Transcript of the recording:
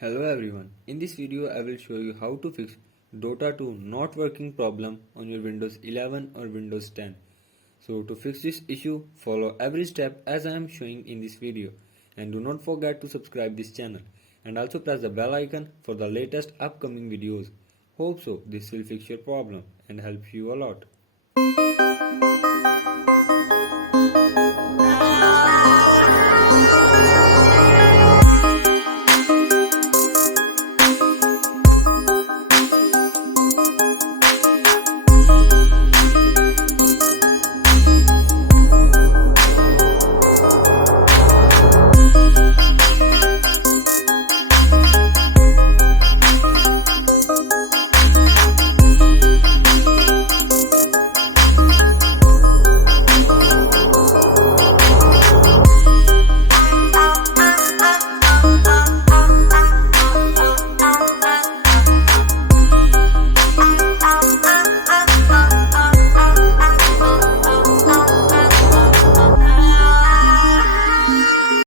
Hello everyone, in this video I will show you how to fix Dota 2 not working problem on your Windows 11 or Windows 10. So to fix this issue, follow every step as I am showing in this video, and do not forget to subscribe this channel and also press the bell icon for the latest upcoming videos. Hope so this will fix your problem and help you a lot.